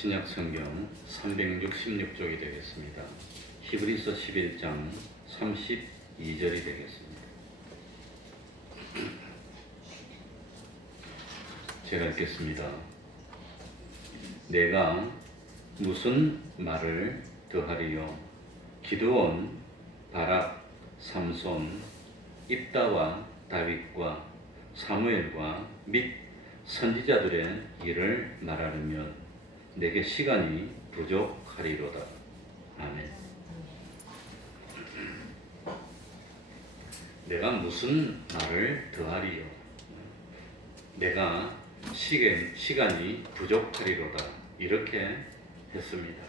신약 성경 366쪽이 되겠습니다. 히브리서 11장 32절이 되겠습니다. 제가 읽겠습니다. 내가 무슨 말을 더하리요? 기드온, 바락, 삼손, 입다와 다윗과 사무엘과 및 선지자들의 일을 말하려면 내게 시간이 부족하리로다. 아멘. 내가 무슨 말을 더하리요? 내가 시간이 부족하리로다. 이렇게 했습니다.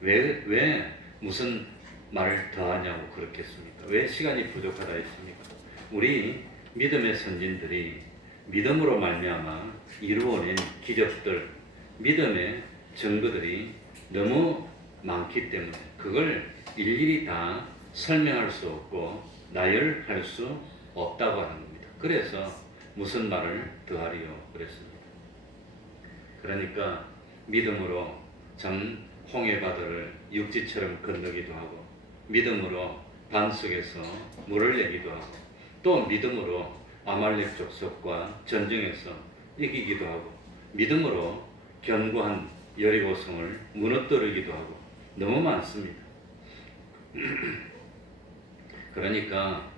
왜 무슨 말을 더하냐고 그렇게 했습니까? 왜 시간이 부족하다 했습니까? 우리 믿음의 선진들이 믿음으로 말미암아 이루어낸 기적들, 믿음의 증거들이 너무 많기 때문에 그걸 일일이 다 설명할 수 없고 나열할 수 없다고 하는 겁니다. 그래서 무슨 말을 더하리요 그랬습니다. 그러니까 믿음으로 전 홍해바다를 육지처럼 건너기도 하고, 믿음으로 반석에서 물을 내기도 하고, 또 믿음으로 아말렉 족속과 전쟁에서 이기기도 하고, 믿음으로 견고한 여리고성을 무너뜨리기도 하고, 너무 많습니다. 그러니까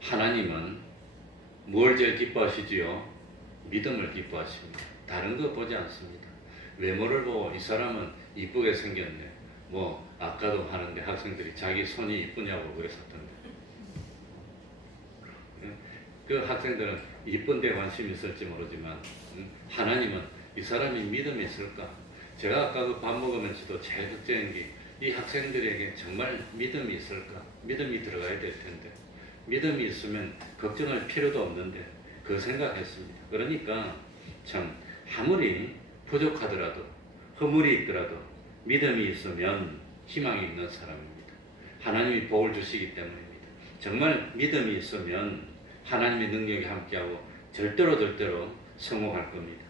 하나님은 뭘 제일 기뻐하시지요? 믿음을 기뻐하십니다. 다른 거 보지 않습니다. 외모를 보고 이 사람은 이쁘게 생겼네. 뭐 아까도 하는데 학생들이 자기 손이 이쁘냐고 그랬었던데, 그 학생들은 이쁜 데 관심이 있을지 모르지만 하나님은 이 사람이 믿음이 있을까? 제가 아까 그 밥 먹으면서도 제일 걱정한 게 이 학생들에게 정말 믿음이 있을까? 믿음이 들어가야 될 텐데, 믿음이 있으면 걱정할 필요도 없는데 그 생각했습니다. 그러니까 참 아무리 부족하더라도 허물이 있더라도 믿음이 있으면 희망이 있는 사람입니다. 하나님이 복을 주시기 때문입니다. 정말 믿음이 있으면 하나님의 능력이 함께하고 절대로 성공할 겁니다.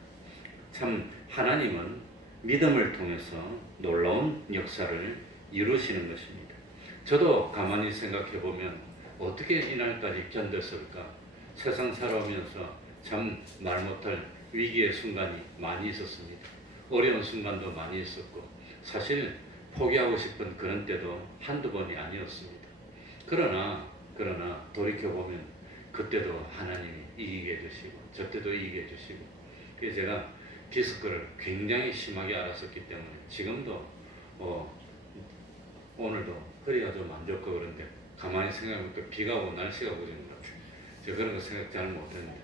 참 하나님은 믿음을 통해서 놀라운 역사를 이루시는 것입니다. 저도 가만히 생각해 보면 어떻게 이날까지 견뎠을까? 세상 살아오면서 참 말 못할 위기의 순간이 많이 있었습니다. 어려운 순간도 많이 있었고, 사실 포기하고 싶은 그런 때도 한두 번이 아니었습니다. 그러나 돌이켜보면 그때도 하나님이 이기게 해주시고 저때도 이기게 해주시고, 그래서 제가 디스크를 굉장히 심하게 앓았었기 때문에 지금도 오늘도 허리가 좀 안 좋고 그런데 가만히 생각해보면 비가 오고 날씨가 오는 것 같아요. 제가 그런 거 생각 잘 못했는데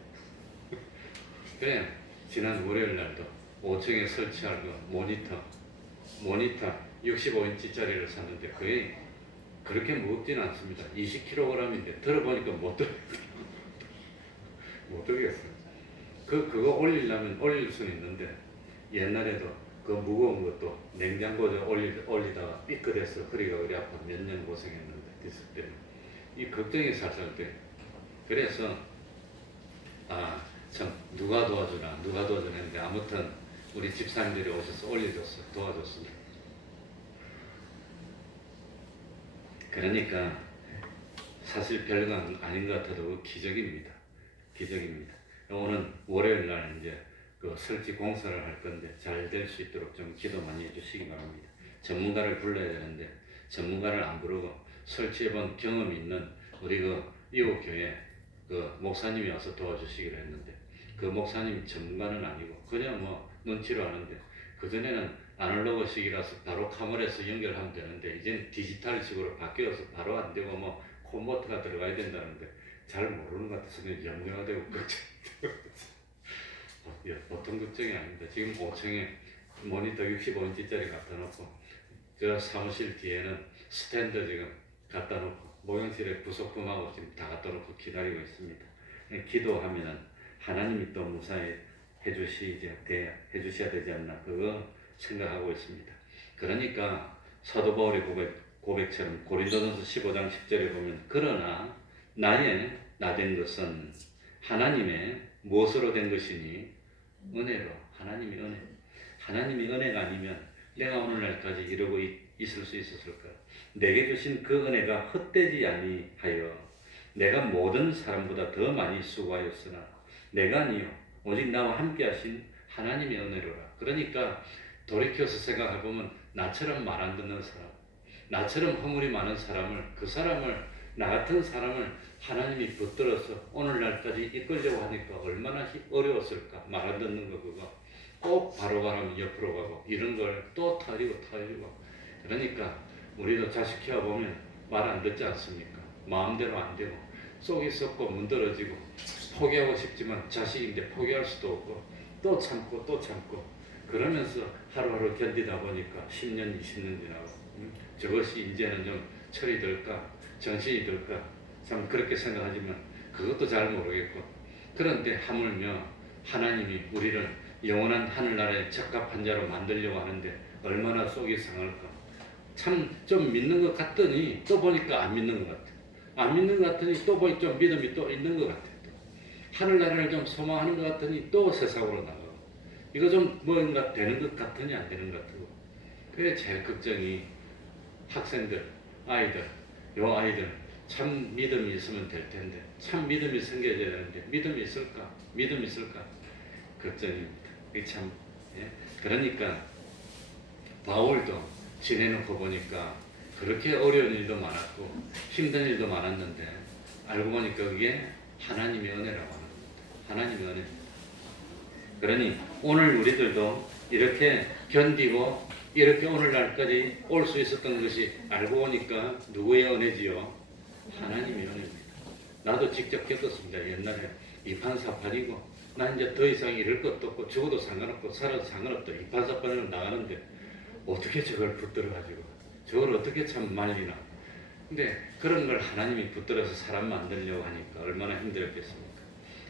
그래, 지난 월요일 날도 5층에 설치할 그 모니터 65인치짜리를 샀는데 그게 그렇게 무겁지는 않습니다. 20kg인데 들어보니까 못 들겠어요. 그거 올리려면 올릴 수는 있는데, 옛날에도 그 무거운 것도 냉장고에 올리다가 삐끗해서 허리가 그리 아파 몇 년 고생했는데, 디스크 때문에. 이 걱정이 살살 돼. 그래서 참 누가 도와주나 했는데 아무튼 우리 집사님들이 오셔서 올려줬어, 도와줬습니다. 그러니까 사실 별거 아닌 것 같아도 기적입니다. 오늘 월요일 날 이제 그 설치 공사를 할 건데 잘 될 수 있도록 좀 기도 많이 해주시기 바랍니다. 전문가를 불러야 되는데 전문가를 안 부르고 설치해본 경험이 있는 우리 그 이웃교회 그 목사님이 와서 도와주시기로 했는데, 그 목사님 전문가는 아니고 그냥 뭐 눈치로 하는데, 그전에는 아날로그식이라서 바로 카메라에서 연결하면 되는데 이제는 디지털식으로 바뀌어서 바로 안 되고 뭐 콤버터가 들어가야 된다는데 잘 모르는 것 같아서 염려가 되고 보통 걱정이 아닙니다. 지금 5층에 모니터 65인치짜리 갖다 놓고 저 사무실 뒤에는 스탠드 지금 갖다 놓고 모형실에 부속품하고 지금 다 갖다 놓고 기다리고 있습니다. 기도하면은 하나님이 또 무사히 해주셔야 되지 않나, 그거 생각하고 있습니다. 그러니까 사도 바울의 고백처럼 고린도전서 15장 10절에 보면, 그러나 나의 나된 것은 하나님의 무엇으로 된 것이니? 은혜로. 하나님의 은혜. 하나님의 은혜가 아니면 내가 오늘날까지 이러고 있을 수 있었을까? 내게 주신 그 은혜가 헛되지 아니하여 내가 모든 사람보다 더 많이 수고하였으나 내가 아니요 오직 나와 함께 하신 하나님의 은혜로라. 그러니까 돌이켜서 생각해보면 나처럼 말 안 듣는 사람, 나처럼 허물이 많은 사람을, 그 사람을, 나 같은 사람을 하나님이 붙들어서 오늘날까지 이끌려고 하니까 얼마나 어려웠을까. 말 안 듣는 거 그거 꼭 바로 가면 옆으로 가고 이런 걸 또 타리고 그러니까 우리도 자식 키워보면 말 안 듣지 않습니까? 마음대로 안 되고 속이 썩고 문드러지고 포기하고 싶지만 자식인데 포기할 수도 없고 또 참고 그러면서 하루하루 견디다 보니까 10년 20년 지나고 저것이 이제는 좀 철이 들까 정신이 들까 참 그렇게 생각하지만 그것도 잘 모르겠고 그런데 하물며 하나님이 우리를 영원한 하늘나라에 적합한 자로 만들려고 하는데 얼마나 속이 상할까. 참 좀 믿는 것 같더니 또 보니까 안 믿는 것 같아. 안 믿는 것 같더니 또 보니 좀 믿음이 또 있는 것 같아. 하늘나라를 좀 소망하는 것 같더니 또 세상으로 나가고 이거 좀 뭔가 되는 것 같더니 안 되는 것 같고 그게 제일 걱정이 학생들, 아이들, 요 아이들 참 믿음이 있으면 될 텐데 참 믿음이 생겨야 되는데 믿음이 있을까? 걱정입니다. 이게 참 예? 그러니까 바울도 지내놓고 보니까 그렇게 어려운 일도 많았고 힘든 일도 많았는데 알고 보니까 그게 하나님의 은혜라고 하는 겁니다. 하나님의 은혜. 그러니 오늘 우리들도 이렇게 견디고 이렇게 오늘날까지 올 수 있었던 것이 알고 보니까 누구의 은혜지요? 하나님의 은혜입니다. 나도 직접 겪었습니다. 옛날에 이판사판이고 나 이제 더 이상 이럴 것도 없고 죽어도 상관없고 살아도 상관없다. 이판사판으로 나가는데 어떻게 저걸 붙들어가지고 저걸 어떻게 참 말리나. 근데 그런 걸 하나님이 붙들어서 사람 만들려고 하니까 얼마나 힘들었겠습니까.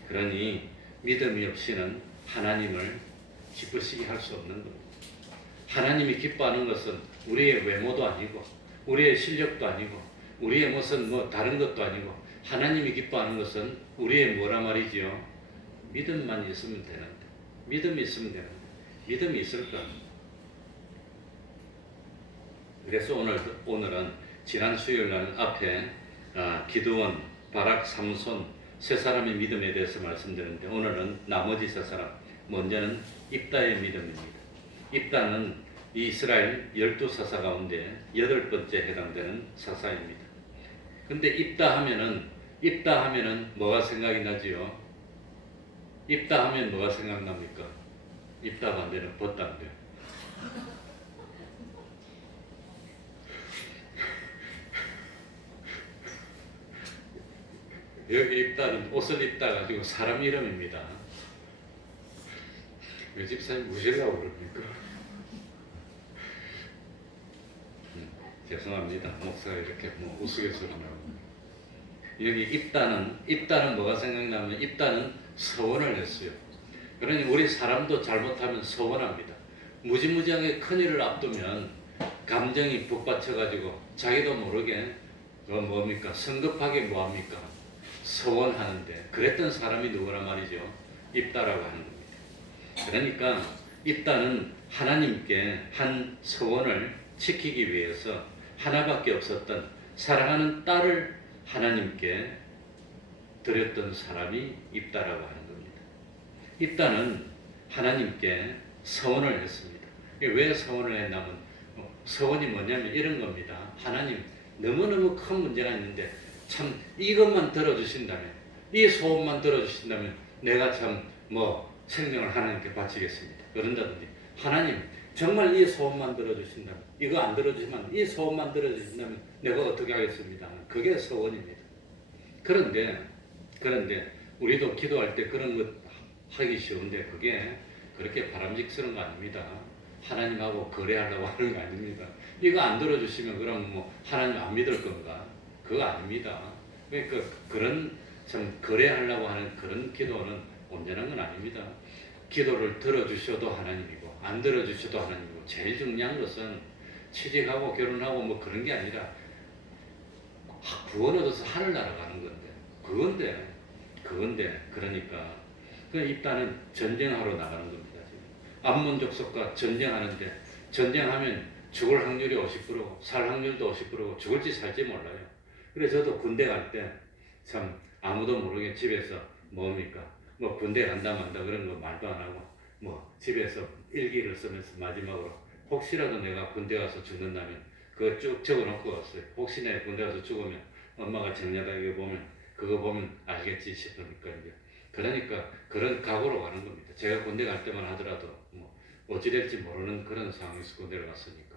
그러니 믿음이 없이는 하나님을 기쁘시게 할 수 없는 겁니다. 하나님이 기뻐하는 것은 우리의 외모도 아니고 우리의 실력도 아니고 우리의 무슨 다른 것도 아니고 하나님이 기뻐하는 것은 우리의 뭐라 말이지요? 믿음만 있으면 되는데 믿음이 있으면 되는데 믿음이 있을까? 그래서 오늘은 지난 수요일날 앞에 기드온, 바락, 삼손 세 사람의 믿음에 대해서 말씀드렸는데 오늘은 나머지 세 사람 먼저는 입다의 믿음입니다. 입다는 이스라엘 12사사 가운데 8번째 해당되는 사사입니다. 근데 입다 하면은 뭐가 생각이 나지요? 입다 하면 뭐가 생각납니까? 입다 반대는 벗당대. 여기 입다는 옷을 입다 가지고 사람 이름입니다. 왜 집사님 무시라고 그럽니까? 죄송합니다. 목사가 이렇게 우스갯소리나고. 여기 입다는 뭐가 생각나면 입다는 서원을 했어요. 그러니 우리 사람도 잘못하면 서원합니다. 무지무지하게 큰일을 앞두면 감정이 북받쳐가지고 자기도 모르게 뭡니까? 성급하게 뭐합니까? 서원하는데 그랬던 사람이 누구라 말이죠? 입다라고 하는 겁니다. 그러니까 입다는 하나님께 한 서원을 지키기 위해서 하나밖에 없었던 사랑하는 딸을 하나님께 드렸던 사람이 입다라고 하는 겁니다. 입다는 하나님께 서원을 했습니다. 왜 서원을 했냐면 서원이 뭐냐면 이런 겁니다. 하나님 너무너무 큰 문제가 있는데 참 이것만 들어주신다면 이 소원만 들어주신다면 내가 참 생명을 하나님께 바치겠습니다. 그런다든지 하나님 정말 이 소원만 들어주신다면 이거 안 들어주시면 이 소원만 들어주신다면 내가 어떻게 하겠습니다. 그게 서원입니다. 그런데 우리도 기도할 때 그런 것 하기 쉬운데 그게 그렇게 바람직스러운 거 아닙니다. 하나님하고 거래하려고 하는 거 아닙니다. 이거 안 들어주시면 그럼 하나님 안 믿을 건가? 그거 아닙니다. 그러니까 그런 참 거래하려고 하는 그런 기도는 온전한 건 아닙니다. 기도를 들어주셔도 하나님이고 안 들어주셔도 하나님이고 제일 중요한 것은 취직하고 결혼하고 그런 게 아니라 구원 얻어서 하늘 날아가는 건데 그러니까 그 입다는 전쟁하러 나가는 겁니다. 지금. 암몬족속과 전쟁하는데 전쟁하면 죽을 확률이 50%고 살 확률도 50%고 죽을지 살지 몰라요. 그래서 저도 군대 갈 때 참 아무도 모르게 집에서 뭡니까? 뭐 군대 간다 만다 그런 거 말도 안 하고 뭐 집에서 일기를 쓰면서 마지막으로 혹시라도 내가 군대 가서 죽는다면 그거 쭉 적어놓고 왔어요. 혹시 내가 군대 가서 죽으면 엄마가 정렬하게 보면 그거 보면 알겠지 싶으니까 이제 그러니까 그런 각오로 가는 겁니다. 제가 군대 갈 때만 하더라도 뭐 어찌 될지 모르는 그런 상황에서 군대를 갔으니까.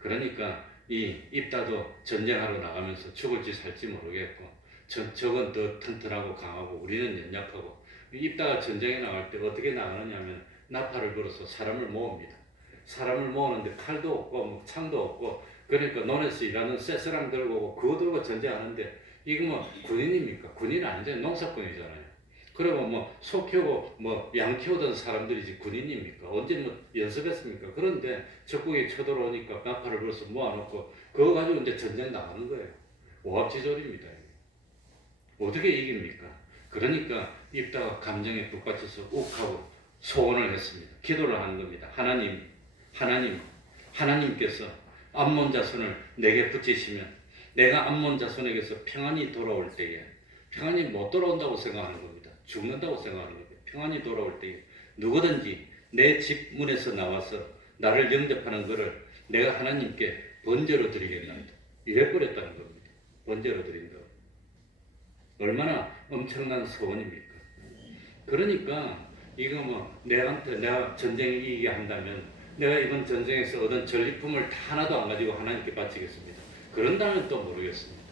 그러니까 이 입다도 전쟁하러 나가면서 죽을지 살지 모르겠고 적은 더 튼튼하고 강하고 우리는 연약하고 입다가 전쟁에 나갈 때 어떻게 나가느냐면 나팔을 불어서 사람을 모읍니다. 사람을 모으는데 칼도 없고 뭐 창도 없고 그러니까 논에서 일하는 쇠사람 들고 오고 그거 들고 전쟁하는데 이거 뭐 군인입니까? 군인 아니잖아요. 농사꾼이잖아요. 그리고 뭐 소 키우고 뭐 양 키우던 사람들이지 군인입니까? 언제 뭐 연습했습니까? 그런데 적국이 쳐들어오니까 나팔을 불어서 모아놓고 그거 가지고 이제 전쟁 나가는 거예요. 오합지졸입니다. 어떻게 이깁니까? 그러니까 입다가 감정에 북받쳐서 욱하고 소원을 했습니다. 기도를 하는 겁니다. 하나님께서 암몬 자손을 내게 붙이시면 내가 암몬 자손에게서 평안이 돌아올 때에 평안이 못 돌아온다고 생각하는 겁니다. 죽는다고 생각하는 겁니다. 평안이 돌아올 때에 누구든지 내 집 문에서 나와서 나를 영접하는 것을 내가 하나님께 번제로 드리겠나이다. 이래버렸다는 겁니다. 번제로 드린다. 얼마나 엄청난 소원입니까? 그러니까 이거 뭐 내가 전쟁에 이기게 한다면 내가 이번 전쟁에서 얻은 전리품을 다 하나도 안 가지고 하나님께 바치겠습니다. 그런다면 또 모르겠습니다.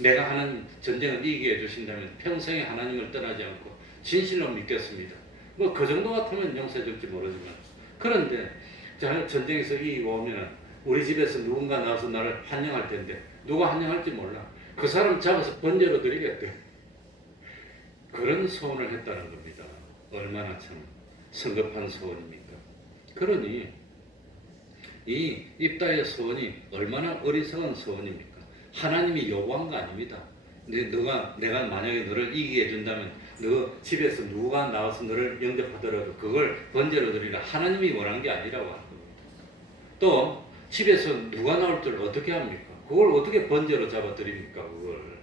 내가 하나님 전쟁을 이기게 해주신다면 평생에 하나님을 떠나지 않고 진실로 믿겠습니다. 뭐 그 정도 같으면 용서해 줄지 모르지만 그런데 전쟁에서 이기고 오면 우리 집에서 누군가 나와서 나를 환영할 텐데 누가 환영할지 몰라. 그 사람 잡아서 번제로 드리겠대. 그런 소원을 했다는 겁니다. 얼마나 참 성급한 소원입니까? 그러니 이 입다의 소원이 얼마나 어리석은 소원입니까? 하나님이 요구한 거 아닙니다. 내가 만약에 너를 이기게 해준다면 너 집에서 누가 나와서 너를 영접하더라도 그걸 번제로 드리라. 하나님이 원한 게 아니라고 하는 겁니다. 또 집에서 누가 나올 줄 어떻게 합니까? 그걸 어떻게 번제로 잡아 드립니까? 그걸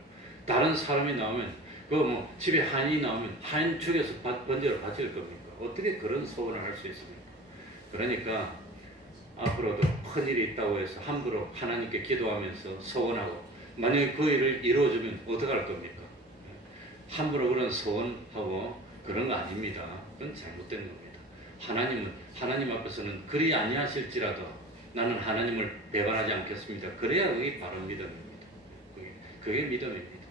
다른 사람이 나오면 그 뭐 집에 한인이 나오면 한인 측에서 번제로 바칠 겁니까? 어떻게 그런 소원을 할 수 있습니까? 그러니까 앞으로도 큰일이 있다고 해서 함부로 하나님께 기도하면서 소원하고 만약에 그 일을 이루어주면 어떡할 겁니까? 함부로 그런 소원하고 그런 거 아닙니다. 그건 잘못된 겁니다. 하나님 앞에서는 그리 아니하실지라도 나는 하나님을 배반하지 않겠습니다. 그래야 그게 바로 믿음입니다. 그게 믿음입니다.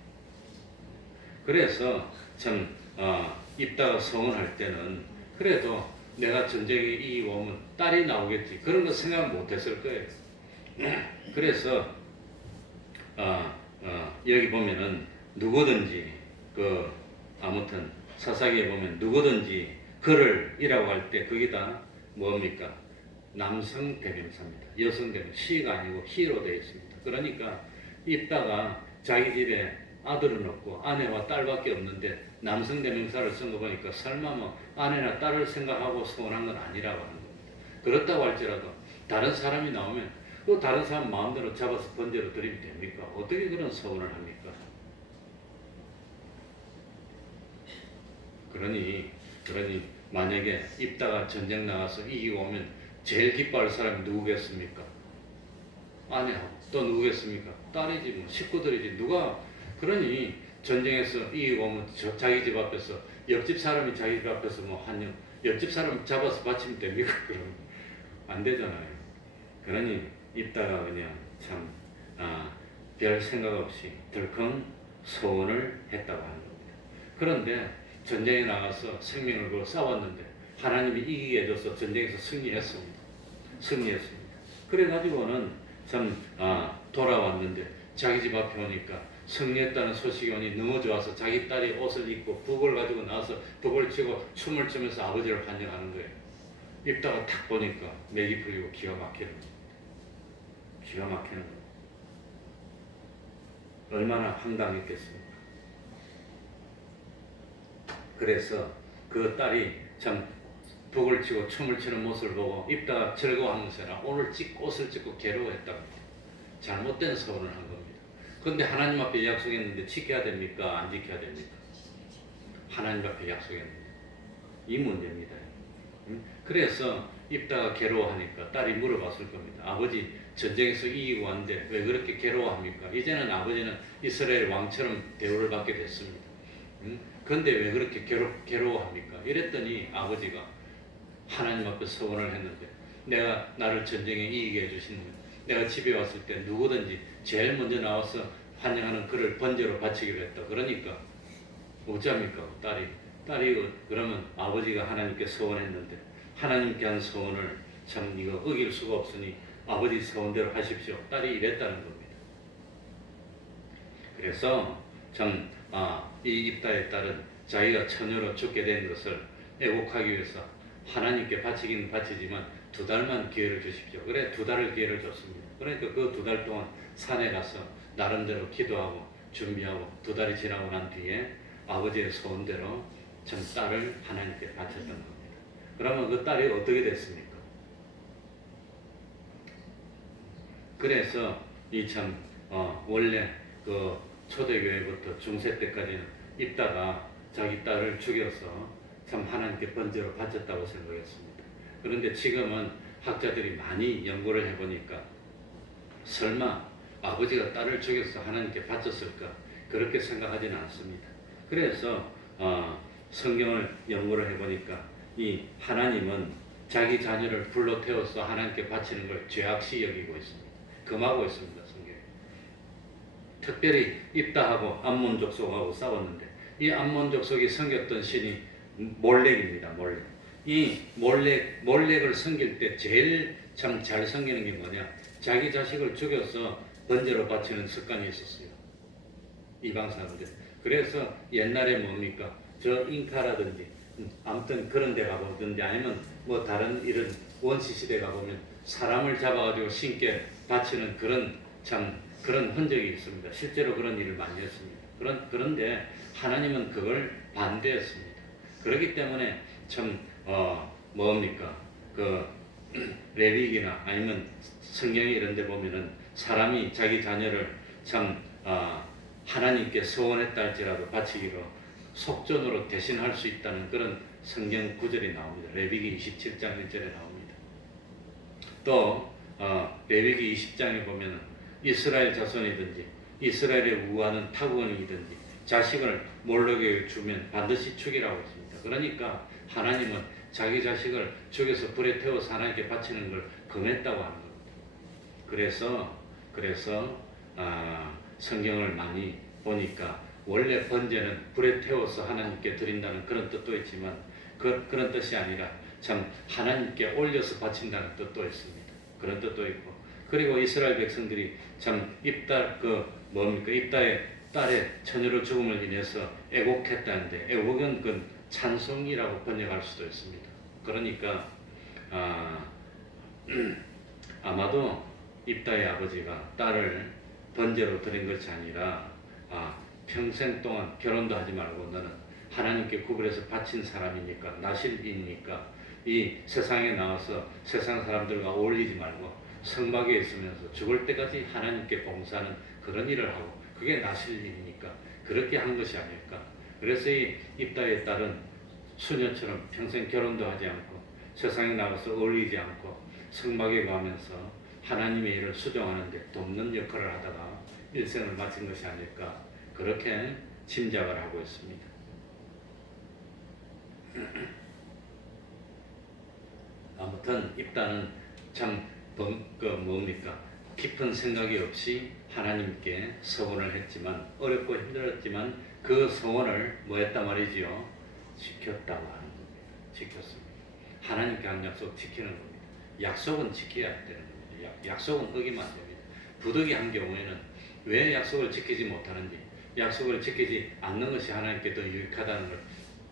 그래서 참 입다가 서원할 때는 그래도 내가 전쟁에 이기고 오면 딸이 나오겠지 그런 거 생각 못했을 거예요. 그래서 여기 보면은 누구든지 아무튼 사사기에 보면 누구든지 그를 이라고 할 때 그게 다 뭡니까? 남성 대명사입니다. 여성 대명사. 시가 아니고 히로 되어 있습니다. 그러니까 입다가 자기 집에 아들은 없고 아내와 딸밖에 없는데 남성 대명사를 쓴 거 보니까 설마 뭐 아내나 딸을 생각하고 소원한 건 아니라고 하는 겁니다. 그렇다고 할지라도 다른 사람이 나오면 또 다른 사람 마음대로 잡아서 번제로 드리면 됩니까? 어떻게 그런 소원을 합니까? 그러니 만약에 입다가 전쟁 나가서 이기고 오면 제일 기뻐할 사람이 누구겠습니까? 아내하고 또 누구겠습니까? 딸이지 뭐 식구들이지 누가. 그러니 전쟁에서 이기고 오면 자기 집 앞에서 옆집 사람이 자기 집 앞에서 뭐 한영 옆집 사람 잡아서 바치면 됩니까? 그러면 안 되잖아요. 그러니 입다가 그냥 참 별 생각 없이 덜컹 소원을 했다고 하는 겁니다. 그런데 전쟁에 나가서 생명을 걸고 싸웠는데 하나님이 이기게 해줘서 전쟁에서 승리했습니다. 그래가지고는 참 돌아왔는데 자기 집 앞에 오니까 승리했다는 소식이 오니 너무 좋아서 자기 딸이 옷을 입고 북을 가지고 나와서 북을 치고 춤을 추면서 아버지를 환영하는 거예요. 입다가 탁 보니까 맥이 풀리고 기가 막히는 겁니다. 기가 막히는 겁니다. 얼마나 황당했겠습니까? 그래서 그 딸이 참 북을 치고 춤을 추는 모습을 보고 입다가 즐거워하면서 오늘 옷을 찢고 괴로워했다고. 잘못된 서원을 한 겁니다. 그런데 하나님 앞에 약속했는데 지켜야 됩니까? 안 지켜야 됩니까? 하나님 앞에 약속했는데. 이 문제입니다. 그래서 입다가 괴로워하니까 딸이 물어봤을 겁니다. 아버지, 전쟁에서 이기고 왔는데 왜 그렇게 괴로워합니까? 이제는 아버지는 이스라엘 왕처럼 대우를 받게 됐습니다. 그런데 왜 그렇게 괴로워합니까? 이랬더니 아버지가 하나님 앞에 서원을 했는데, 내가 나를 전쟁에 이기게 해주신 분, 내가 집에 왔을 때 누구든지 제일 먼저 나와서 환영하는 그를 번제로 바치기로 했다. 그러니까 어찌합니까? 딸이 그러면 아버지가 하나님께 서원했는데 하나님께 한 서원을 참 이거 어길 수가 없으니 아버지 서원대로 하십시오. 딸이 이랬다는 겁니다. 그래서 참 이 입다의 딸은 자기가 처녀로 죽게 된 것을 애곡하기 위해서 하나님께 바치기는 바치지만 2달만 기회를 주십시오. 그래 2달을 기회를 줬습니다. 그러니까 그 2달 동안 산에 가서 나름대로 기도하고 준비하고 2달이 지나고 난 뒤에 아버지의 소원대로 참 딸을 하나님께 바쳤던 겁니다. 그러면 그 딸이 어떻게 됐습니까? 그래서 이 참 원래 그 초대교회부터 중세 때까지는 입다가 자기 딸을 죽여서 참 하나님께 번제로 바쳤다고 생각했습니다. 그런데 지금은 학자들이 많이 연구를 해보니까 설마 아버지가 딸을 죽여서 하나님께 바쳤을까? 그렇게 생각하지는 않습니다. 그래서 성경을 연구를 해보니까 이 하나님은 자기 자녀를 불러 태워서 하나님께 바치는 걸 죄악시 여기고 있습니다. 금하고 있습니다. 성경에. 특별히 입다하고 암몬 족속하고 싸웠는데 이 암몬 족속이 섬겼던 신이 몰렉입니다. 몰렉. 이 몰렉을 섬길 때 제일 참 잘 섬기는 게 뭐냐? 자기 자식을 죽여서 번제로 바치는 습관이 있었어요. 이방 사람들. 그래서 옛날에 뭡니까? 저 잉카라든지 아무튼 그런 데 가보든지 아니면 뭐 다른 이런 원시 시대 가보면 사람을 잡아가지고 신께 바치는 그런 흔적이 있습니다. 실제로 그런 일을 많이 했습니다. 그런데 하나님은 그걸 반대했습니다. 그렇기 때문에 참 뭡니까? 그 레위기나 아니면 성경에 이런 데 보면은 사람이 자기 자녀를 참 하나님께 소원했다 할지라도 바치기로 속전으로 대신할 수 있다는 그런 성경 구절이 나옵니다. 레위기 27장 1절에 나옵니다. 또 레위기 20장에 보면 이스라엘 자손이든지 이스라엘에 우하는 타국원이든지 자식을 몰록에게 주면 반드시 죽이라고 했습니다. 그러니까 하나님은 자기 자식을 죽여서 불에 태워서 하나님께 바치는 걸 금했다고 하는 겁니다. 그래서 성경을 많이 보니까 원래 번제는 불에 태워서 하나님께 드린다는 그런 뜻도 있지만 그런 뜻이 아니라 참 하나님께 올려서 바친다는 뜻도 있습니다. 그런 뜻도 있고, 그리고 이스라엘 백성들이 참 입다의 딸의 처녀로 죽음을 인해서 애곡했다는데 애곡은 그 찬송이라고 번역할 수도 있습니다. 그러니까 아마도 입다의 아버지가 딸을 번제로 드린 것이 아니라 평생 동안 결혼도 하지 말고 너는 하나님께 구별해서 바친 사람이니까 나실이니까 이 세상에 나와서 세상 사람들과 어울리지 말고 성막에 있으면서 죽을 때까지 하나님께 봉사하는 그런 일을 하고 그게 나실이니까 그렇게 한 것이 아닐까. 그래서 이 입다의 딸은 수녀처럼 평생 결혼도 하지 않고 세상에 나가서 어울리지 않고 성막에 가면서 하나님의 일을 수정하는데 돕는 역할을 하다가 일생을 마친 것이 아닐까, 그렇게 짐작을 하고 있습니다. 아무튼 입다는 참 깊은 생각이 없이 하나님께 서원을 했지만 어렵고 힘들었지만 그 서원을 뭐 했단 말이지요? 지켰다고 하는 겁니다. 지켰습니다. 하나님께 한 약속 지키는 겁니다. 약속은 지켜야 되는 겁니다. 약속은 어기면 안 됩니다. 부득이한 경우에는 왜 약속을 지키지 못하는지, 약속을 지키지 않는 것이 하나님께 더 유익하다는 걸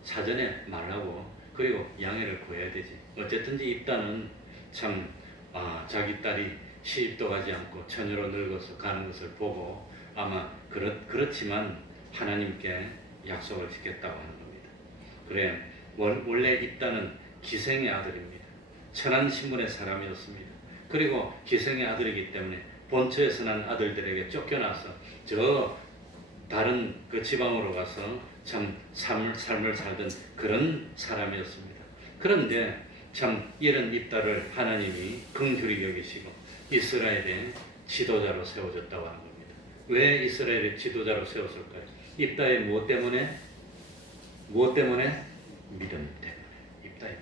사전에 말하고 그리고 양해를 구해야 되지. 어쨌든지 입다는 참 자기 딸이 시집도 가지 않고 처녀로 늙어서 가는 것을 보고 아마 그렇지만 하나님께 약속을 지켰다고 하는 겁니다. 그래 원래 입다는 기생의 아들입니다. 천한 신분의 사람이었습니다. 그리고 기생의 아들이기 때문에 본처에서 난 아들들에게 쫓겨나서 저 다른 그 지방으로 가서 참 삶을 살던 그런 사람이었습니다. 그런데 참 이런 입다를 하나님이 긍휼히 여기시고 이스라엘의 지도자로 세워줬다고 하는 겁니다. 왜 이스라엘의 지도자로 세웠을까요? 입다의 무엇 때문에? 무엇 때문에? 믿음 때문에. 입다의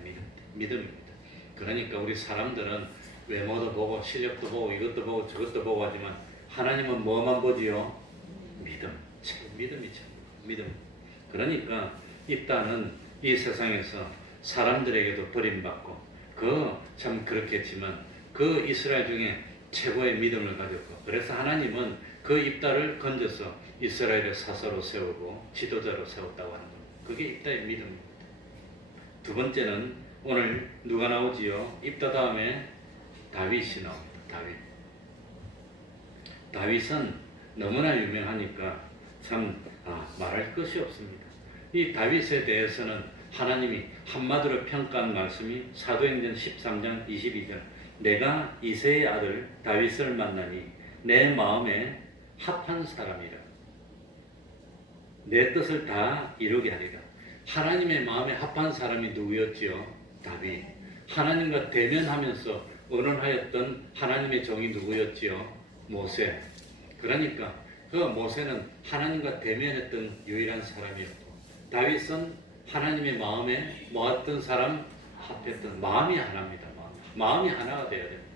믿음입니다. 그러니까 우리 사람들은 외모도 보고 실력도 보고 이것도 보고 저것도 보고 하지만 하나님은 뭐만 보지요? 믿음. 믿음이 참 믿음. 그러니까 입다는 이 세상에서 사람들에게도 버림받고 참 그렇겠지만 그 이스라엘 중에 최고의 믿음을 가졌고 그래서 하나님은 그 입다를 건져서 이스라엘의 사사로 세우고 지도자로 세웠다고 하는 겁니다. 그게 입다의 믿음입니다. 두 번째는 오늘 누가 나오지요? 입다 다음에 다윗이 나옵니다. 다윗은 너무나 유명하니까 참 말할 것이 없습니다. 이 다윗에 대해서는 하나님이 한마디로 평가한 말씀이 사도행전 13장 22절 내가 이새의 아들 다윗을 만나니 내 마음에 합한 사람이라 내 뜻을 다 이루게 하리라. 하나님의 마음에 합한 사람이 누구였지요? 다윗. 하나님과 대면하면서 언언하였던 하나님의 종이 누구였지요? 모세. 그러니까 그 모세는 하나님과 대면했던 유일한 사람이었고 다윗은 하나님의 마음에 모았던 사람 합했던 마음이 하나입니다. 마음이 하나가 되어야 됩니다.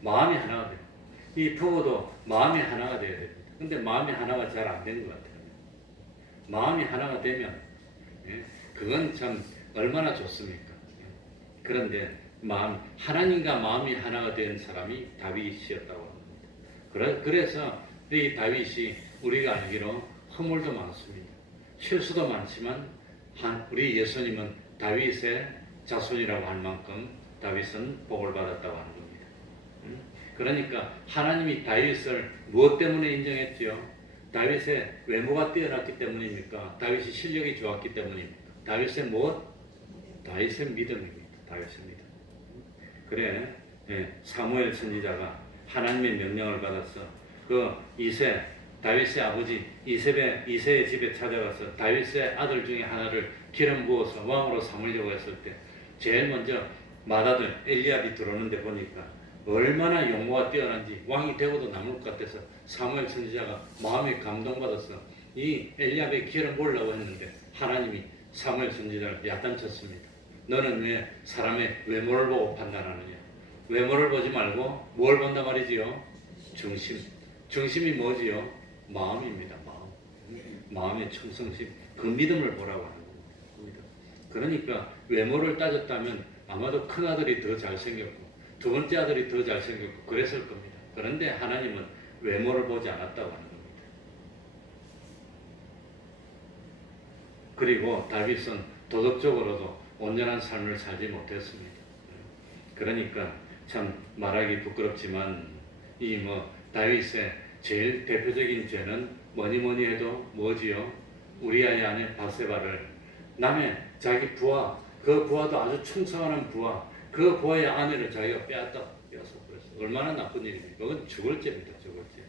마음이 하나가 돼요. 이 부부도 마음이 하나가 되어야 됩니다. 근데 마음이 하나가 잘 안 되는 것 같아요. 마음이 하나가 되면 그건 참 얼마나 좋습니까? 그런데 하나님과 마음이 하나가 된 사람이 다윗이었다고 합니다. 그래서 이 다윗이 우리가 알기로 허물도 많습니다. 실수도 많지만 우리 예수님은 다윗의 자손이라고 할 만큼 다윗은 복을 받았다고 하는 겁니다. 그러니까 하나님이 다윗을 무엇 때문에 인정했지요? 다윗의 외모가 뛰어났기 때문입니까? 다윗이 실력이 좋았기 때문입니까? 다윗의 무엇? 다윗의 믿음입니다. 다윗의 믿음. 그래 사무엘 선지자가 하나님의 명령을 받아서 그 다윗의 아버지 이새의 집에 찾아가서 다윗의 아들 중에 하나를 기름 부어서 왕으로 삼으려고 했을 때 제일 먼저 맏아들 엘리압이 들어오는데 보니까 얼마나 용모가 뛰어난지 왕이 되고도 남을 것 같아서 사무엘 선지자가 마음에 감동받아서 이 엘리압의 기름 부으려고 했는데 하나님이 사무엘 선지자를 야단쳤습니다. 너는 왜 사람의 외모를 보고 판단하느냐? 외모를 보지 말고 뭘 본단 말이지요? 중심이 뭐지요? 마음입니다. 마음의 충성심, 그 믿음을 보라고 하는 겁니다. 그러니까 외모를 따졌다면 아마도 큰 아들이 더 잘생겼고 두 번째 아들이 더 잘생겼고 그랬을 겁니다. 그런데 하나님은 외모를 보지 않았다고 하는 겁니다. 그리고 다윗은 도덕적으로도 온전한 삶을 살지 못했습니다. 그러니까 참 말하기 부끄럽지만 다윗의 제일 대표적인 죄는 뭐니 해도 뭐지요? 우리아의 아내 바세바를 남의 자기 부하, 그 부하도 아주 충성하는 부하, 그 부하의 아내를 자기가 빼앗아 버렸어요. 얼마나 나쁜 일입니까? 그건 죽을 죄입니다. 죽을 죄.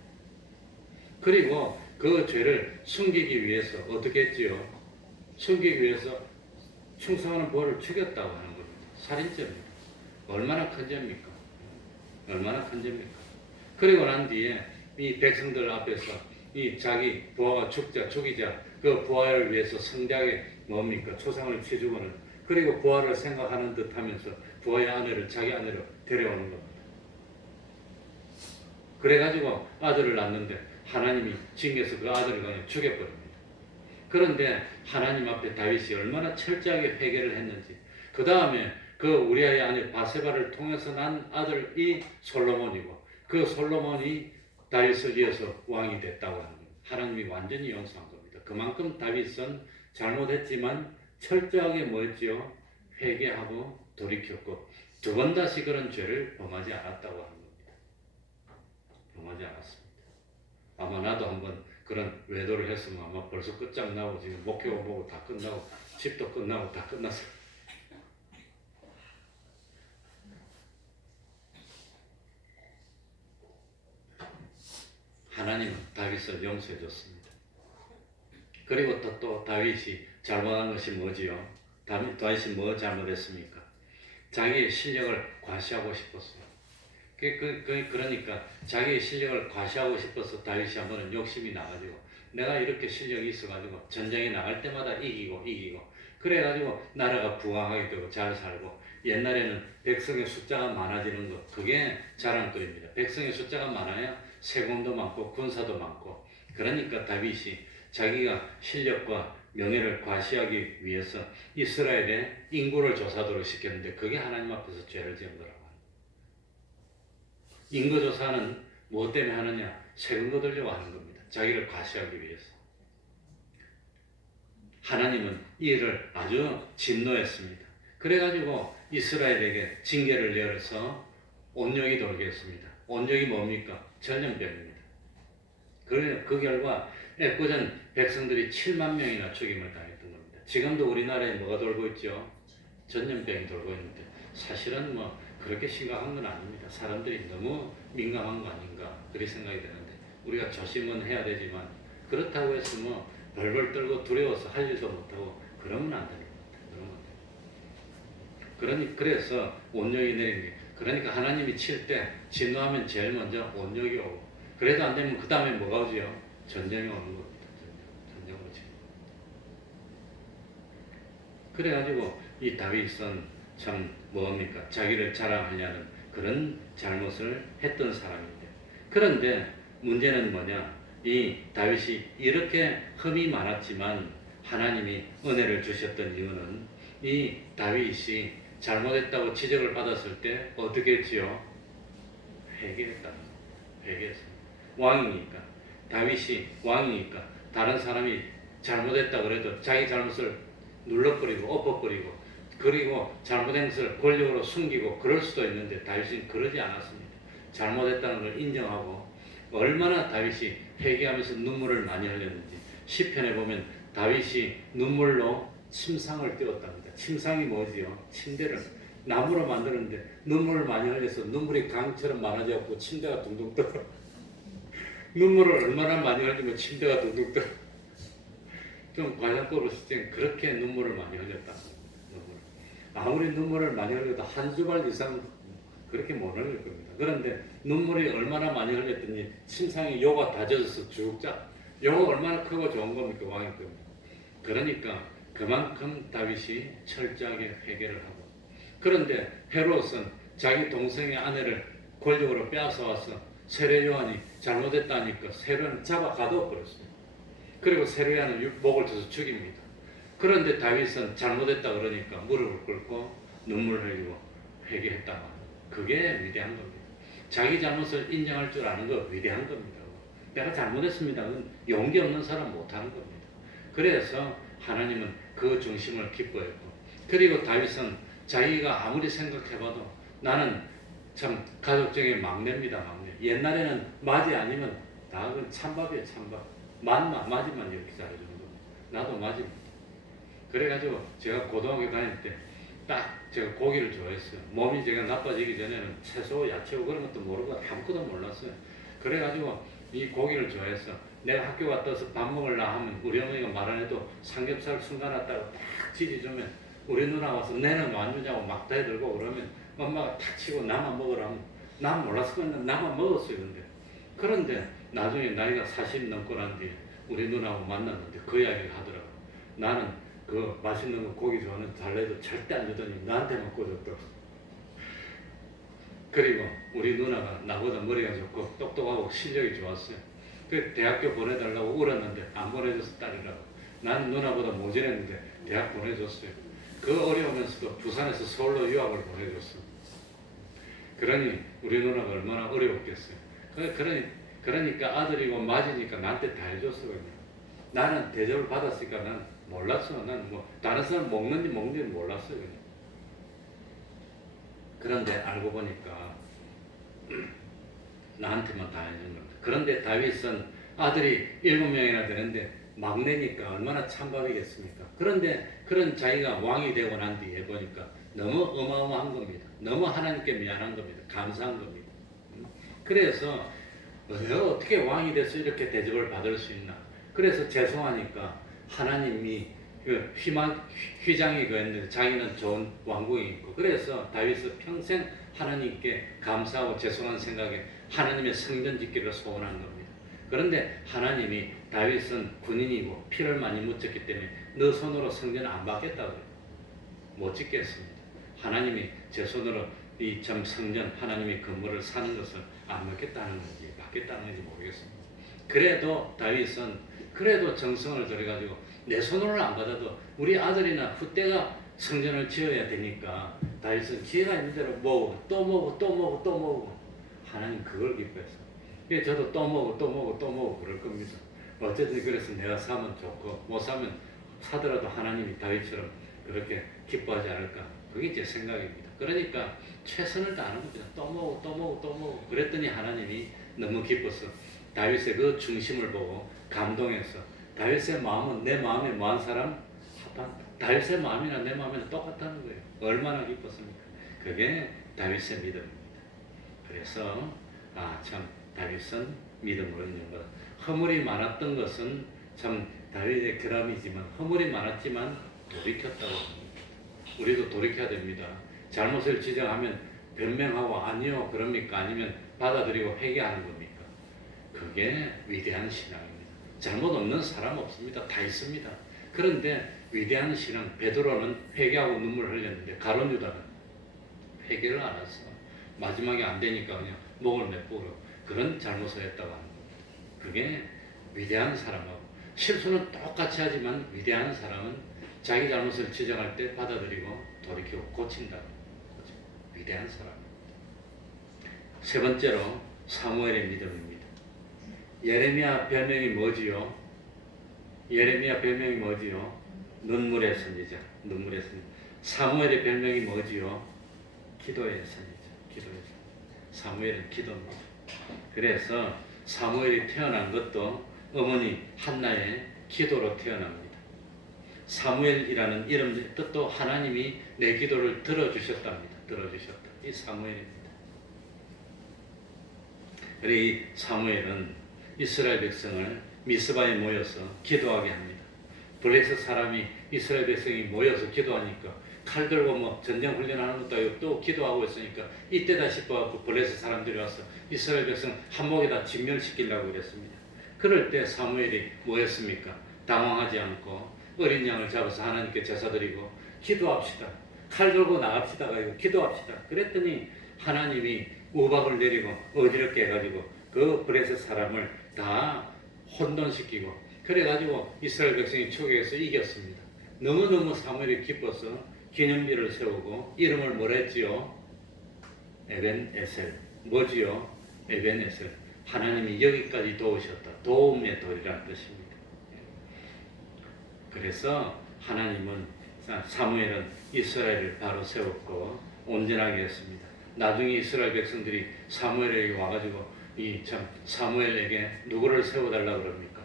그리고 그 죄를 숨기기 위해서 어떻게 했지요? 숨기기 위해서 충성하는 부하를 죽였다고 하는 겁니다. 살인죄입니다. 얼마나 큰 죄입니까? 얼마나 큰 죄입니까? 그리고 난 뒤에 이 백성들 앞에서 이 자기 부하가 죽이자 그 부하를 위해서 성대하게 뭡니까? 초상을 치주고는 그리고 부하를 생각하는 듯 하면서 부하의 아내를 자기 아내로 데려오는 겁니다. 그래가지고 아들을 낳는데 하나님이 징계해서 그 아들을 그냥 죽여버립니다. 그런데 하나님 앞에 다윗이 얼마나 철저하게 회개를 했는지 그 다음에 그 우리아의 아내 바세바를 통해서 난 아들이 솔로몬이고 그 솔로몬이 다윗을 이어서 왕이 됐다고 하는 겁니다. 하나님이 완전히 용서한 겁니다. 그만큼 다윗은 잘못했지만 철저하게 뭐였지요? 회개하고 돌이켰고 두 번 다시 그런 죄를 범하지 않았다고 하는 겁니다. 범하지 않았습니다. 아마 나도 한번 그런 외도를 했으면 아마 벌써 끝장나고 지금 목회고 뭐고 다 끝나고 집도 끝나고 다 끝났어요. 하나님은 다윗을 용서해 줬습니다. 그리고 또 다윗이 잘못한 것이 뭐지요? 다윗이 뭐 잘못했습니까? 자기의 실력을 과시하고 싶었어요. 그러니까 자기의 실력을 과시하고 싶어서 다윗이 한 번은 욕심이 나가지고 내가 이렇게 실력이 있어가지고 전쟁에 나갈 때마다 이기고 그래가지고 나라가 부강하게 되고 잘 살고 옛날에는 백성의 숫자가 많아지는 것 그게 자랑거리입니다. 백성의 숫자가 많아야 세금도 많고 군사도 많고 그러니까 다윗이 자기가 실력과 명예를 과시하기 위해서 이스라엘의 인구를 조사도록 시켰는데 그게 하나님 앞에서 죄를 지은 거라고 합니다. 인구조사는 무엇 때문에 하느냐? 세금 거두려고 하는 겁니다. 자기를 과시하기 위해서. 하나님은 이 일을 아주 진노했습니다. 그래가지고 이스라엘에게 징계를 내려서 온역이 돌게 했습니다. 온역이 뭡니까? 전염병입니다. 그 결과 애꿎은 백성들이 7만 명이나 죽임을 당했던 겁니다. 지금도 우리나라에 뭐가 돌고 있죠? 전염병이 돌고 있는데 사실은 뭐 그렇게 심각한 건 아닙니다. 사람들이 너무 민감한 거 아닌가 그렇게 생각이 되는데 우리가 조심은 해야 되지만 그렇다고 해서 뭐 벌벌 떨고 두려워서 할 일도 못하고 그러면 안 됩니다. 그래서 온역이 내리니 그러니까 하나님이 칠 때 진노하면 제일 먼저 온역이 오고 그래도 안 되면 그 다음에 뭐가 오죠? 전쟁이 오는 겁니다. 전쟁 오지. 그래가지고 이 다윗은 참 뭡니까? 자기를 자랑하려는 그런 잘못을 했던 사람인데 그런데 문제는 뭐냐? 이 다윗이 이렇게 흠이 많았지만 하나님이 은혜를 주셨던 이유는 이 다윗이 잘못했다고 지적을 받았을 때 어떻게 했지요? 회개했다는 거예요. 회개했습니다. 왕이니까 다윗이 왕이니까 다른 사람이 잘못했다 그래도 자기 잘못을 눌러버리고 엎어버리고 그리고 잘못된 것을 권력으로 숨기고 그럴 수도 있는데 다윗은 그러지 않았습니다. 잘못했다는 걸 인정하고 얼마나 다윗이 회개하면서 눈물을 많이 흘렸는지 시편에 보면 다윗이 눈물로 침상을 띄웠답니다. 침상이 뭐지요? 침대를 나무로 만드는데 눈물을 많이 흘려서 눈물이 강처럼 많아져갖고 침대가 둥둥 떠. 눈물을 얼마나 많이 흘리면 침대가 둥둥 떠. 좀 과장법으로 쓰자면 그렇게 눈물을 많이 흘렸다. 아무리 눈물을 많이 흘려도 한 주발 이상 그렇게 못 흘릴 겁니다. 그런데 눈물이 얼마나 많이 흘렸더니 침상이 요가 다 젖어서 쭉 짜. 요가 얼마나 크고 좋은 겁니까? 왕일 겁니다. 그러니까 그만큼 다윗이 철저하게 회개를 하고 그런데 헤롯은 자기 동생의 아내를 권력으로 빼앗아와서 세례 요한이 잘못했다니까 세례는 잡아 가둬 버렸습니다. 그리고 세례 요한은 목을 쳐서 죽입니다. 그런데 다윗은 잘못했다 그러니까 무릎을 꿇고 눈물 흘리고 회개했다고 하는 그게 위대한 겁니다. 자기 잘못을 인정할 줄 아는 거 위대한 겁니다. 내가 잘못했습니다. 그건 용기 없는 사람 못하는 겁니다. 그래서 하나님은 그 중심을 기뻐했고 그리고 다윗은 자기가 아무리 생각해봐도 나는 참 가족 중에 막내입니다. 막내. 옛날에는 맞이 아니면 나는 찬밥이에요. 찬밥. 맞이만 이렇게 잘해주는 겁니다. 나도 맞입니다. 그래가지고 제가 고등학교 다닐 때 딱 제가 고기를 좋아했어요. 몸이 제가 나빠지기 전에는 채소, 야채고 그런 것도 모르고 아무것도 몰랐어요. 그래가지고 이 고기를 좋아해서 내가 학교 갔다 와서 밥 먹으려 하면 우리 어머니가 말 안 해도 삼겹살 숨가놨다가 딱 지지주면 우리 누나 와서 내는 안 주냐고 막 대들고 그러면 엄마가 탁 치고 나만 먹으라 하면 난 몰랐을 건데 나만 먹었어요. 그런데 나중에 나이가 40 넘고 난 뒤에 우리 누나하고 만났는데 그 이야기를 하더라고. 나는 그 맛있는 거 고기 좋아하는 달래도 절대 안 주더니 나한테만 꽂았더라고. 그리고 우리 누나가 나보다 머리가 좋고 똑똑하고 실력이 좋았어요. 그 대학교 보내달라고 울었는데 안 보내줘서 딸이라고. 난 누나보다 모자랐는데 대학 보내줬어요. 그 어려우면서도 부산에서 서울로 유학을 보내줬어. 그러니 우리 누나가 얼마나 어려웠겠어요. 그러니까 아들이고 맞으니까 나한테 다 해줬어. 그냥. 나는 대접을 받았으니까 난 몰랐어. 난 뭐 다른 사람 먹는지 몰랐어요. 그냥. 그런데 알고 보니까 나한테만 다 해준 겁니다. 그런데 다윗은 아들이 7명이나 되는데 막내니까 얼마나 찬밥이겠습니까? 그런데 그런 자기가 왕이 되고 난 뒤에 보니까 너무 어마어마한 겁니다. 너무 하나님께 미안한 겁니다. 감사한 겁니다. 그래서 내가 어떻게 왕이 돼서 이렇게 대접을 받을 수 있나? 그래서 죄송하니까 하나님이 휘장이 그랬는데 자기는 좋은 왕궁이 있고 그래서 다윗은 평생 하나님께 감사하고 죄송한 생각에 하나님의 성전 짓기를 소원한 겁니다. 그런데 하나님이 다윗은 군인이고 피를 많이 묻혔기 때문에 너 손으로 성전을 안 받겠다고 그래요. 못 짓겠습니다. 하나님이 제 손으로 이 참 성전 하나님의 건물을 사는 것을 안 받겠다는 건지 받겠다는 건지 모르겠습니다. 그래도 다윗은 그래도 정성을 들여가지고 내 손으로는 안 받아도 우리 아들이나 후대가 성전을 지어야 되니까 다윗은 기회가 있는 대로 모으고 또 모으고 또 모으고 또 모으고 하나님 그걸 기뻐했어. 그래서 저도 또 모으고 또 모으고 또 모으고 그럴 겁니다. 어쨌든 그래서 내가 사면 좋고 못 사면 사더라도 하나님이 다윗처럼 그렇게 기뻐하지 않을까. 그게 제 생각입니다. 그러니까 최선을 다하는 겁니다. 또 모으고 또 모으고 또 모으고 그랬더니 하나님이 너무 기뻐서 다윗의 그 중심을 보고 감동해서 다윗의 마음은 내 마음에 뭐한 사람? 다윗의 마음이나 내 마음이나 똑같다는 거예요. 얼마나 기뻤습니까? 그게 다윗의 믿음입니다. 그래서 참 다윗은 믿음으로 인정받아. 허물이 많았던 것은 참 다윗의 결함이지만 허물이 많았지만 돌이켰다고 합니다. 우리도 돌이켜야 됩니다. 잘못을 지적하면 변명하고 아니요 그럽니까? 아니면 받아들이고 회개하는 겁니까? 그게 위대한 신앙입니다. 잘못 없는 사람 없습니다. 다 있습니다. 그런데 위대한 신앙, 베드로는 회개하고 눈물을 흘렸는데 가룟 유다는 회개를 안 했어. 마지막에 안 되니까 그냥 목을 메꾸고 그런 잘못을 했다고 하는 겁니다. 그게 위대한 사람하고 실수는 똑같이 하지만 위대한 사람은 자기 잘못을 지적할 때 받아들이고 돌이키고 고친다. 위대한 사람. 세 번째로 사무엘의 믿음입니다. 예레미야 별명이 뭐지요? 예레미야 별명이 뭐지요? 눈물의 선지자. 눈물의 선지자. 사무엘의 별명이 뭐지요? 기도의 선지자. 기도의 선지자. 사무엘은 기도입니다. 그래서 사무엘이 태어난 것도 어머니 한나의 기도로 태어납니다. 사무엘이라는 이름의 뜻도 하나님이 내 기도를 들어주셨답니다. 들어주셨다. 이 사무엘입니다. 그래 이 사무엘은 이스라엘 백성을 미스바에 모여서 기도하게 합니다. 블레셋 사람이 이스라엘 백성이 모여서 기도하니까 칼 들고 뭐 전쟁 훈련하는 것도 아니고 또 기도하고 있으니까 이때다 싶어갖고 블레셋 사람들이 와서 이스라엘 백성 한목에다 진멸시키려고 그랬습니다. 그럴 때 사무엘이 뭐였습니까? 당황하지 않고 어린 양을 잡아서 하나님께 제사드리고 기도합시다. 칼 들고 나갑시다가 아니고 기도합시다. 그랬더니 하나님이 우박을 내리고 어지럽게 해가지고 그 블레셋 사람을 다 혼돈시키고 그래가지고 이스라엘 백성이 초기에서 이겼습니다. 너무너무 사무엘이 기뻐서 기념비를 세우고 이름을 뭐라 했지요? 에벤에셀. 뭐지요? 에벤에셀. 하나님이 여기까지 도우셨다. 도움의 돌이라는 뜻입니다. 그래서 하나님은 사무엘은 이스라엘을 바로 세웠고 온전하게 했습니다. 나중에 이스라엘 백성들이 사무엘에게 와가지고 이 참 사무엘에게 누구를 세워달라 그럽니까?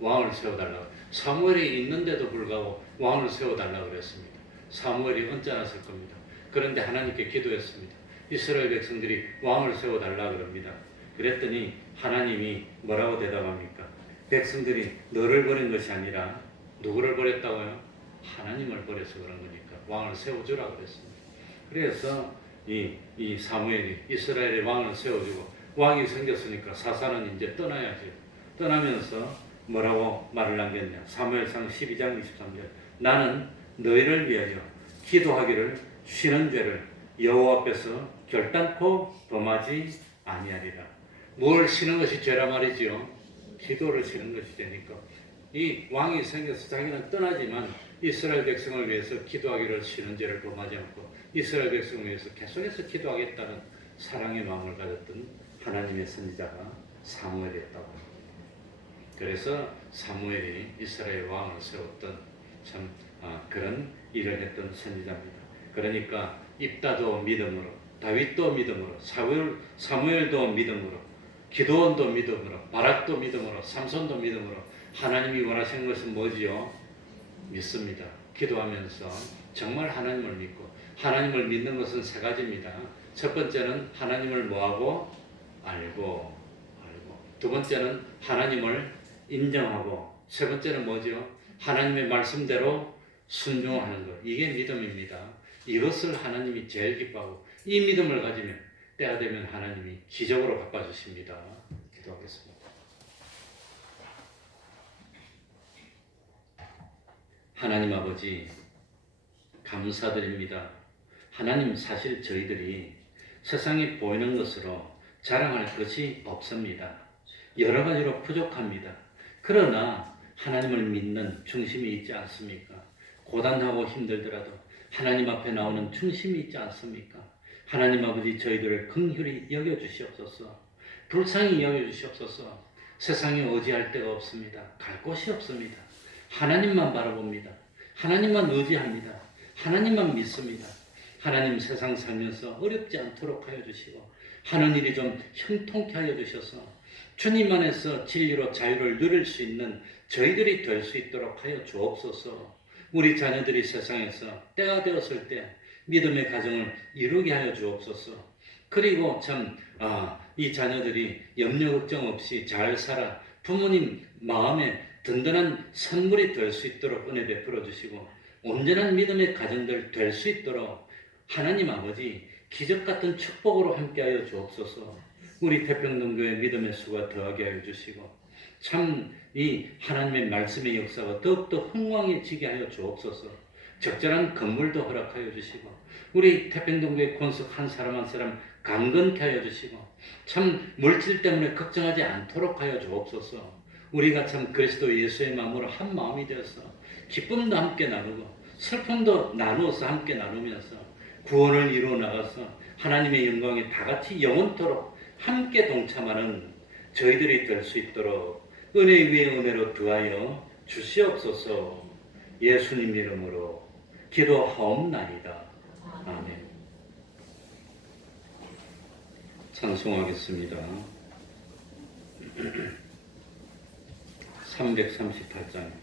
왕을 세워달라. 사무엘이 있는데도 불구하고 왕을 세워달라 그랬습니다. 사무엘이 언짢았을 겁니다. 그런데 하나님께 기도했습니다. 이스라엘 백성들이 왕을 세워달라 그럽니다. 그랬더니 하나님이 뭐라고 대답합니까? 백성들이 너를 버린 것이 아니라 누구를 버렸다고요? 하나님을 버려서 그런 거니까 왕을 세워주라고 그랬습니다. 그래서 이 사무엘이 이스라엘의 왕을 세워주고 왕이 생겼으니까 사사는 이제 떠나야죠. 떠나면서 뭐라고 말을 남겼냐? 사무엘상 12장 23절 나는 너희를 위하여 기도하기를 쉬는 죄를 여호와 앞에서 결단코 범하지 아니하리라. 뭘 쉬는 것이 죄라 말이지요? 기도를 쉬는 것이 죄니까 이 왕이 생겨서 자기는 떠나지만 이스라엘 백성을 위해서 기도하기를 쉬는 죄를 범하지 않고 이스라엘 백성을 위해서 계속해서 기도하겠다는 사랑의 마음을 가졌던 하나님의 선지자가 사무엘이었다고 합니다. 그래서 사무엘이 이스라엘 왕을 세웠던 참 그런 일을 했던 선지자입니다. 그러니까 입다도 믿음으로, 다윗도 믿음으로, 사무엘도 믿음으로, 기도원도 믿음으로, 바락도 믿음으로, 삼손도 믿음으로 하나님이 원하시는 것은 뭐지요? 믿습니다. 기도하면서 정말 하나님을 믿고 하나님을 믿는 것은 세 가지입니다. 첫 번째는 하나님을 뭐하고? 알고 두 번째는 하나님을 인정하고, 세 번째는 뭐죠? 하나님의 말씀대로 순종하는 것. 이게 믿음입니다. 이것을 하나님이 제일 기뻐하고, 이 믿음을 가지면 때가 되면 하나님이 기적으로 갚아주십니다. 기도하겠습니다. 하나님 아버지, 감사드립니다. 하나님, 사실 저희들이 세상에 보이는 것으로 자랑할 것이 없습니다. 여러 가지로 부족합니다. 그러나 하나님을 믿는 중심이 있지 않습니까? 고단하고 힘들더라도 하나님 앞에 나오는 중심이 있지 않습니까? 하나님 아버지, 저희들을 긍휼히 여겨주시옵소서. 불쌍히 여겨주시옵소서. 세상에 의지할 데가 없습니다. 갈 곳이 없습니다. 하나님만 바라봅니다. 하나님만 의지합니다. 하나님만 믿습니다. 하나님, 세상 살면서 어렵지 않도록 하여 주시고 하는 일이 좀 형통케 하여 주셔서 주님 안에서 진리로 자유를 누릴 수 있는 저희들이 될 수 있도록 하여 주옵소서. 우리 자녀들이 세상에서 때가 되었을 때 믿음의 가정을 이루게 하여 주옵소서. 그리고 참 이 자녀들이 염려 걱정 없이 잘 살아 부모님 마음에 든든한 선물이 될 수 있도록 은혜 베풀어 주시고, 온전한 믿음의 가정들 될 수 있도록 하나님 아버지 기적 같은 축복으로 함께하여 주옵소서. 우리 태평동교회 믿음의 수가 더하게 하여 주시고, 참 이 하나님의 말씀의 역사가 더욱더 흥왕해지게 하여 주옵소서. 적절한 건물도 허락하여 주시고, 우리 태평동교회 권속 한 사람 한 사람 강건케 하여 주시고, 참 물질 때문에 걱정하지 않도록 하여 주옵소서. 우리가 참 그리스도 예수의 마음으로 한 마음이 되어서 기쁨도 함께 나누고 슬픔도 나누어서 함께 나누면서 구원을 이루어 나가서 하나님의 영광에 다같이 영원토록 함께 동참하는 저희들이 될 수 있도록 은혜 위에 은혜로 더하여 주시옵소서. 예수님 이름으로 기도하옵나이다. 아멘. 찬송하겠습니다. 338장입니다.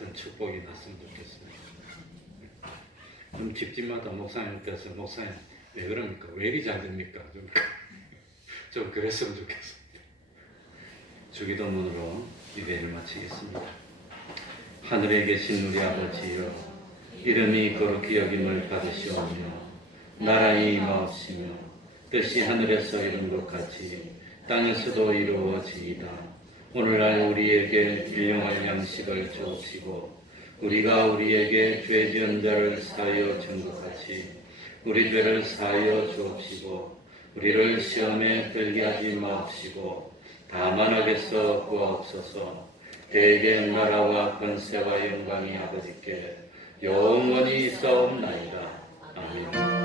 같은 축복이 났으면 좋겠습니다. 그럼 집집마다 목사님께서 목사님 왜 그럽니까? 왜 이리 잘 됩니까? 좀 그랬으면 좋겠습니다. 주기도문으로 예배를 마치겠습니다. 하늘에 계신 우리 아버지여, 이름이 거룩히 여김을 받으시오며 나라의 임하옵시며 뜻이 하늘에서 이룬 것 같이 땅에서도 이루어지이다. 오늘날 우리에게 일용할 양식을 주옵시고 우리가 우리에게 죄 지은 자를 사하여 준 것 같이 우리 죄를 사하여 주옵시고 우리를 시험에 들게 하지 마옵시고 다만 악에서 구하옵소서. 대개 나라와 권세와 영광이 아버지께 영원히 있사옵나이다. 아멘.